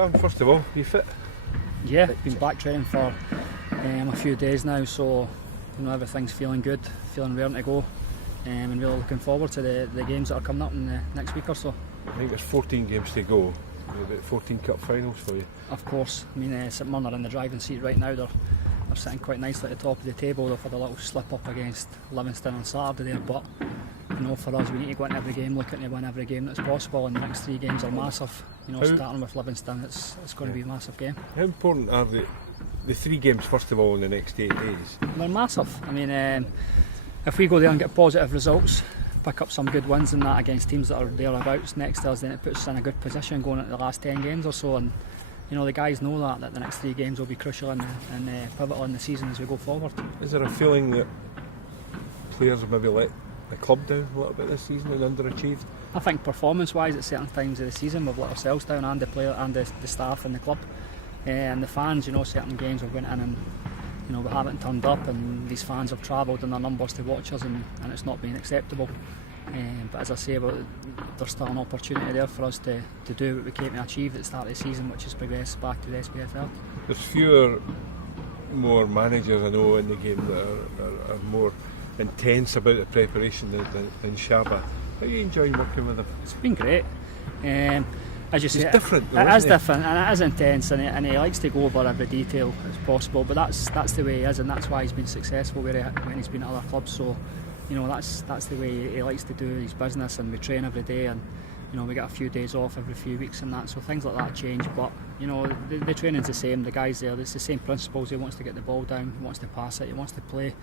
Tam, first of all, you fit? Yeah, been back training for a few days now, so everything's feeling good, feeling raring to go, and really looking forward to the games that are coming up in the next week or so. I think there's 14 games to go, about 14 cup finals for you. Of course, I mean St Mirren are in the driving seat right now. They're sitting quite nicely at the top of the table. They've had a little slip up against Livingstone on Saturday there, but for us, we need to go into every game looking to win every game that's possible, and the next 3 games are massive. Starting with Livingstone, it's going to be a massive game. How important are the 3 games, first of all, in the next 8 days? They're massive. I mean, if we go there and get positive results, pick up some good wins in that against teams that are thereabouts next to us, then it puts us in a good position going into the last 10 games or so. And the guys know that the next 3 games will be crucial and pivotal in the season as we go forward. Is there a feeling that players have maybe let the club down a little bit this season and underachieved? I think performance-wise, at certain times of the season, we've let ourselves down, and the player and the staff and the club and the fans. Certain games we've went in and we haven't turned up, and these fans have travelled in their numbers to watch us, and it's not been acceptable. But as I say, there's still an opportunity there for us to do what we came to achieve at the start of the season, which is progress back to the SPFL. There's fewer more managers I know in the game that are more intense about the preparation than Shabba. How are you enjoying working with him? It's been great. As you say, it's different though, it is different and it is intense, and he likes to go over every detail as possible, but that's the way he is, and that's why he's been successful when he's been at other clubs. So that's the way he likes to do his business, and we train every day, and we get a few days off every few weeks and that, so things like that change, but the training's the same. The guys there, it's the same principles. He wants to get the ball down, he wants to pass it, he wants to play.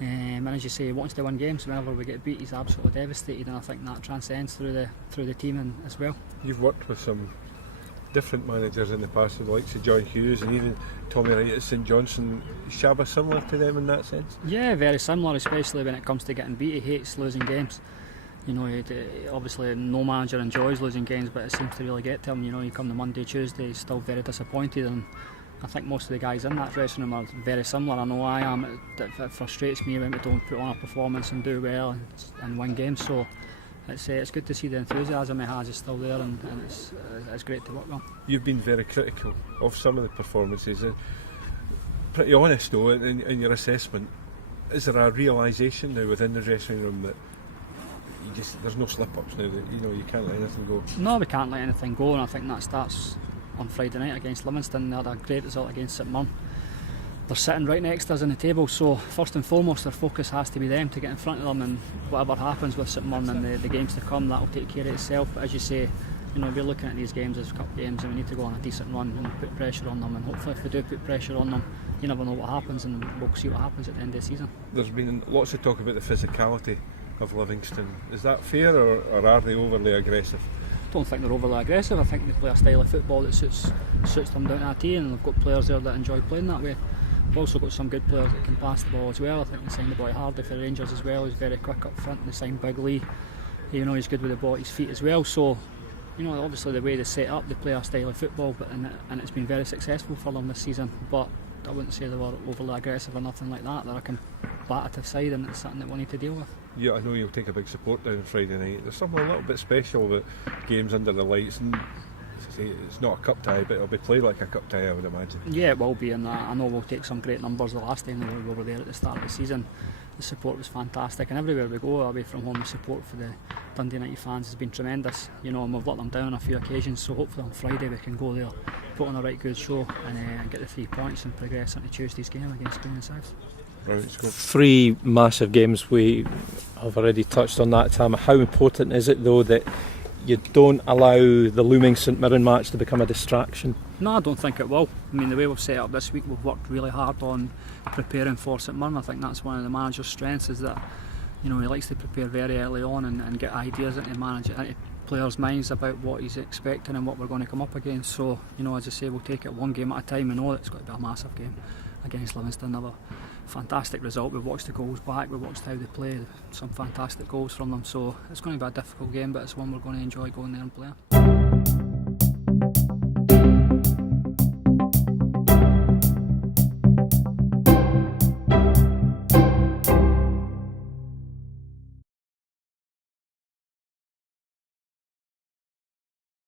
And as you say, he wants to win games. Whenever we get beat, he's absolutely devastated, and I think that transcends through the team as well. You've worked with some different managers in the past, the likes of John Hughes and even Tommy Wright at St Johnstone. Shabba similar to them in that sense? Yeah, very similar, especially when it comes to getting beat. He hates losing games. Obviously no manager enjoys losing games, but it seems to really get to him. You come to Monday, Tuesday, he's still very disappointed, and I think most of the guys in that dressing room are very similar. I know I am. It frustrates me when we don't put on a performance and do well and win games. So it's good to see the enthusiasm he has is still there, and it's great to work with. You've been very critical of some of the performances. Pretty honest though in your assessment. Is there a realisation now within the dressing room that there's no slip-ups now? That you can't let anything go? No, we can't let anything go, and I think that starts on Friday night against Livingstone. They had a great result against St Mirren. They're sitting right next to us on the table, so first and foremost their focus has to be them, to get in front of them, and whatever happens with St Mirren and the games to come, that will take care of itself. But as you say, we're looking at these games as cup games, and we need to go on a decent run and put pressure on them, and hopefully if we do put pressure on them, you never know what happens, and we'll see what happens at the end of the season. There's been lots of talk about the physicality of Livingstone. Is that fair, or are they overly aggressive? I don't think they're overly aggressive. I think they play a style of football that suits them down to a T, and they've got players there that enjoy playing that way. We've also got some good players that can pass the ball as well. I think they signed the boy Hardy for the Rangers as well. He's very quick up front. They signed Big Lee. He's good with the ball at his feet as well. So obviously the way they set up, they play a style of football, and it's been very successful for them this season. But I wouldn't say they were overly aggressive or nothing like that. They're a combative side, and it's something that we need to deal with. Yeah, I know you'll take a big support down Friday night. There's something a little bit special about games under the lights, and it's not a cup tie, but it'll be played like a cup tie, I would imagine. Yeah, it will be, and I know we'll take some great numbers. The last time we were there at the start of the season, the support was fantastic, and everywhere we go away from home, the support for the Dundee United fans has been tremendous. And we've let them down on a few occasions, so hopefully on Friday we can go there, put on a right good show, and get the 3 points and progress into Tuesday's game against Green and South. Right, let's go. 3 massive games, we have already touched on that, Tam. How important is it though that you don't allow the looming St Mirren match to become a distraction? No, I don't think it will. I mean, the way we've set up this week, we've worked really hard on preparing for St Mirren. I think that's one of the manager's strengths, is that he likes to prepare very early on and get ideas into players' minds about what he's expecting and what we're going to come up against. So as I say, we'll take it one game at a time. We know it's got to be a massive game against Livingstone. Another fantastic result. We've watched the goals back, we've watched how they play, some fantastic goals from them, so it's going to be a difficult game, but it's one we're going to enjoy going there and playing.